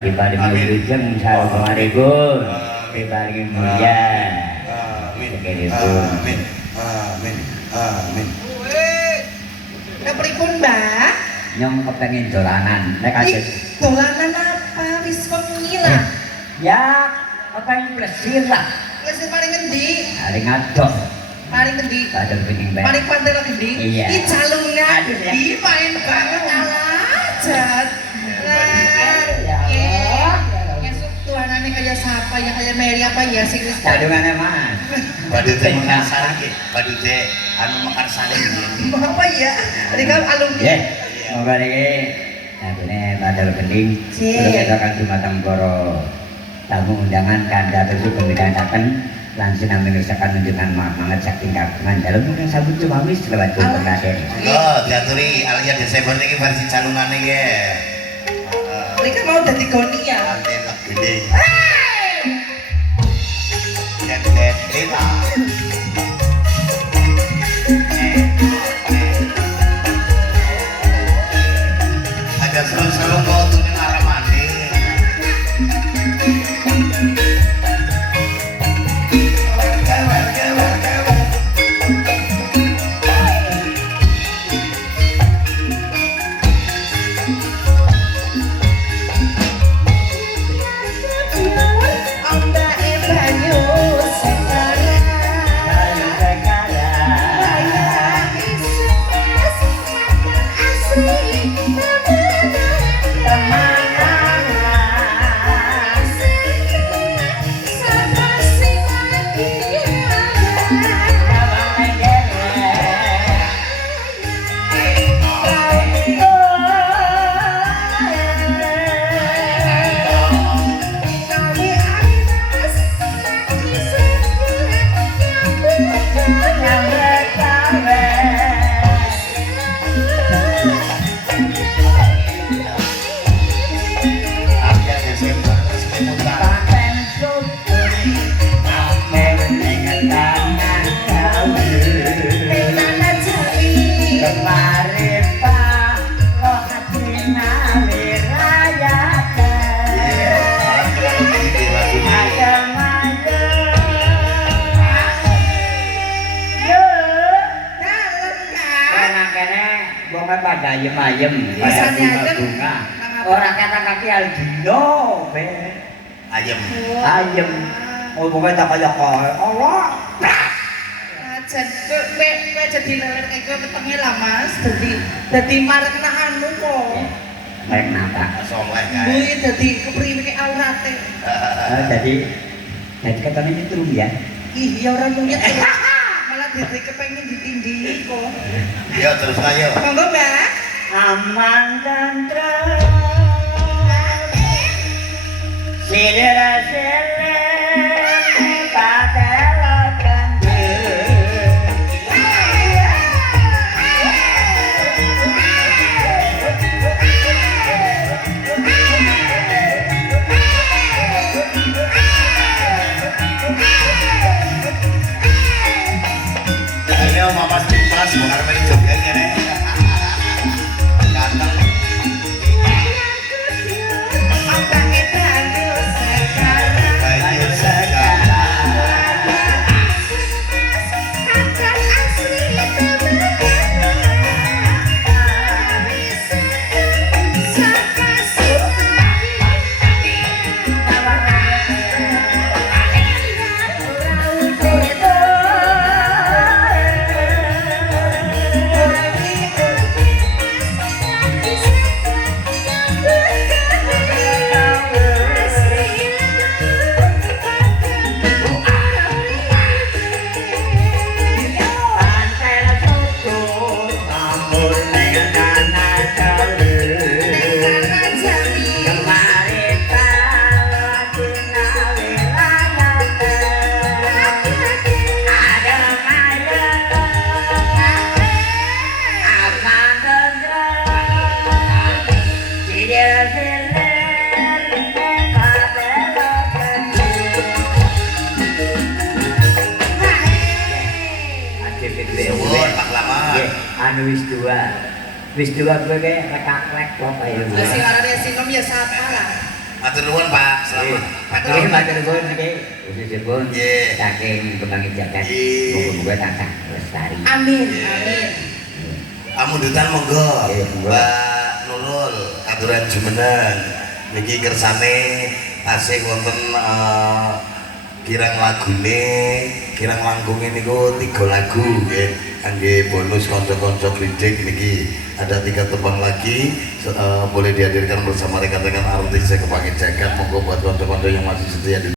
Diparingi wilujeng sareng pamaripun diparingi mulya Amin. Amin. Nek pripun, Mbak? nyong kepengin dolanan nek aja Dolanan apa? Wis wengi lah. ya kepengin plesir lah Wis paling endi? paling adok Paling endi? padahal bening bae Paling pantai lagi endi? Iya. Ih, calungan. Aduh, ya. Ih, main banget alah. Jat. Ya Allah. Ngesuk tuanane kayak siapa ya? Kayak Mary apa ya sih? Cadungannya mas Badut teh makan sarang ge. Badut teh anu makan sarang ge. Apa ya? Tadi kan alumni. ya moga niki adene padahal bening Cek. kita akan dumateng para tamu undangan kanda terus pemidhanaken lan sinambi misakan nunjukan manget saking kagungan dalem mungkin sabut cumamis lewat Allah. pengaden. Oh, diaturi alia Desember niki versi calungane ge. Mereka mau dadi goni ya. Anten gede. Ket lila. Ada selalu mau tuning aramane. Ombake banyu sekarang. Ayo sekarang Bayang sepas makan asli. Alia Desember selimutan. pada ayem-ayem Pesannya aja. bunga orang kata kaki Aldino be Ayam. ayem oh pokoknya tak kayak Allah Aja kowe jadi lelet kayak kowe petenge lah Mas. Dadi marek nahanmu kok. baik napa Soleh Kuwi kae. dadi kepriwe ke aurate. jadi katanya itu ya Ih, ya ora monyet. Malah dadi kepengin ditindih kok. Yo terus ayo. Monggo, Mbak. aman dan tenang silera-silera patelokan Ayo mamas pipas bukan main joget ngene. Ganteng. Ombake banyu sekarang. Bayu sekarang. Makan asli Suwun paklawan. anu wis dua gue kayak rekak-rek kok ayo Lah sing arane sinom ya sapa lah. Matur nuwun Pak. Selamat. Oke, matur nuwun nggih. Khususipun Nggih. saking Kembang Jagat. Nggih. Muga-muga tansah lestari. Amin, amin. Amundutan monggo. Nggih, monggo. Mbak Nurul Katuran Jumeneng niki kersane tasih wonten kirang lagune, kirang langkunge niku 3 lagu nggih. Kangge bonus kanca-kanca kritik niki ada 3 tembang lagi boleh dihadirkan bersama rekan-rekan artis Kembang Jagat. Monggo buat kanca-kanca yang masih setia di